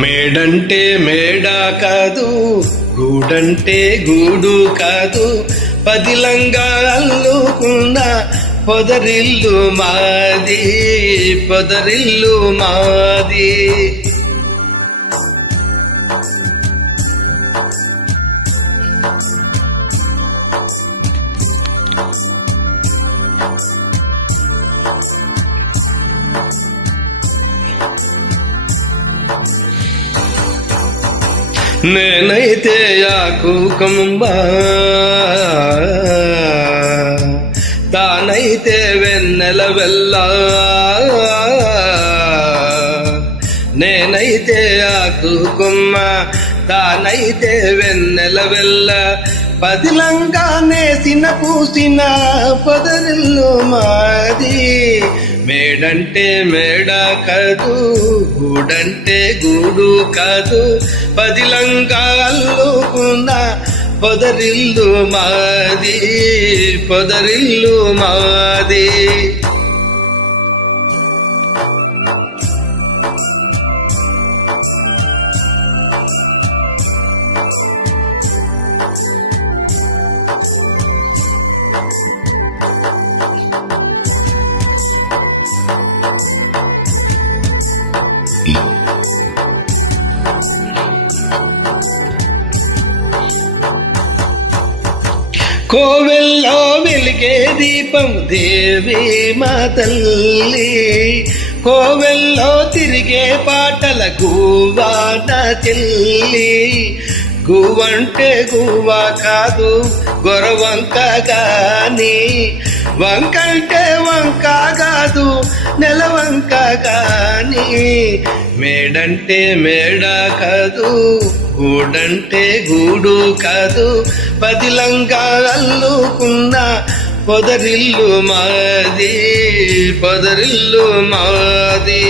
మేడంటే మేడ కాదు, గూడంటే గూడు కాదు, పదిలంగా అల్లుకున్న పొదరిల్లు మాది, పొదరిల్లు మాది. నేనైతే ఆకు కొమ్మ, తానైతే వెన్నెల వెల్ల. నేనైతే ఆకు కొమ్మ, తానైతే వెన్నెల వెల్ల. పదిలంగా నేసిన పూసిన పొదరిల్లు మాది. మేడంటే మేడ కాదు, గూడంటే గూడు కాదు, పదిలంగా అల్లుకున్న పొదరిల్లు మాది, పొదరిల్లు మాది. కోవెల్లో వెలిగే దీపం దేవి మా తల్లి, కోవెల్లో తిరిగే పాటల గువ్వా నా చెల్లి. గువ్వంటే గువ్వా కాదు గొరవంక గాని, వంకంటే వంక కాదు నెలవంక గాని. మేడంటే మేడ కాదు, గూడంటే గూడు కాదు, పదిలంగా అల్లుకున్న పొదరిల్లు మాది, పొదరిల్లు మాది.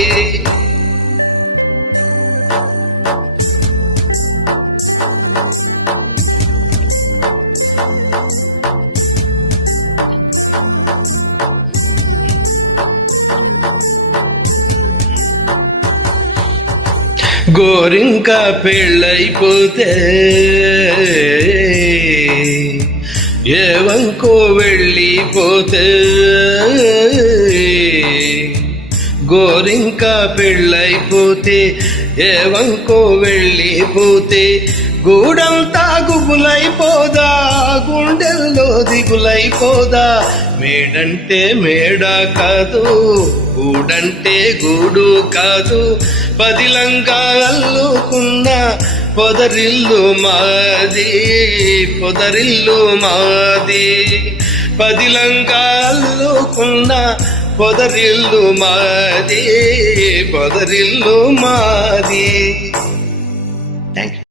గోరింక పెళ్ళైపోతే ఏవంకో వెళ్ళిపోతే, గోరింక పెళ్ళైపోతే ఏవంకో వెళ్ళిపోతే, గూడంతా గుబులైపోదా గుండెల్లో దిగులైపోదా. మేడంటే మేడ కాదు, గూడంటే గూడు కాదు, పదిలంగా అల్లుకున్న పొదరిల్లు మాది, పొదరిల్లు మాది. పదిలంగా అల్లుకున్న పొదరిల్లు మాది, పొదరిల్లు మాది. Thank you.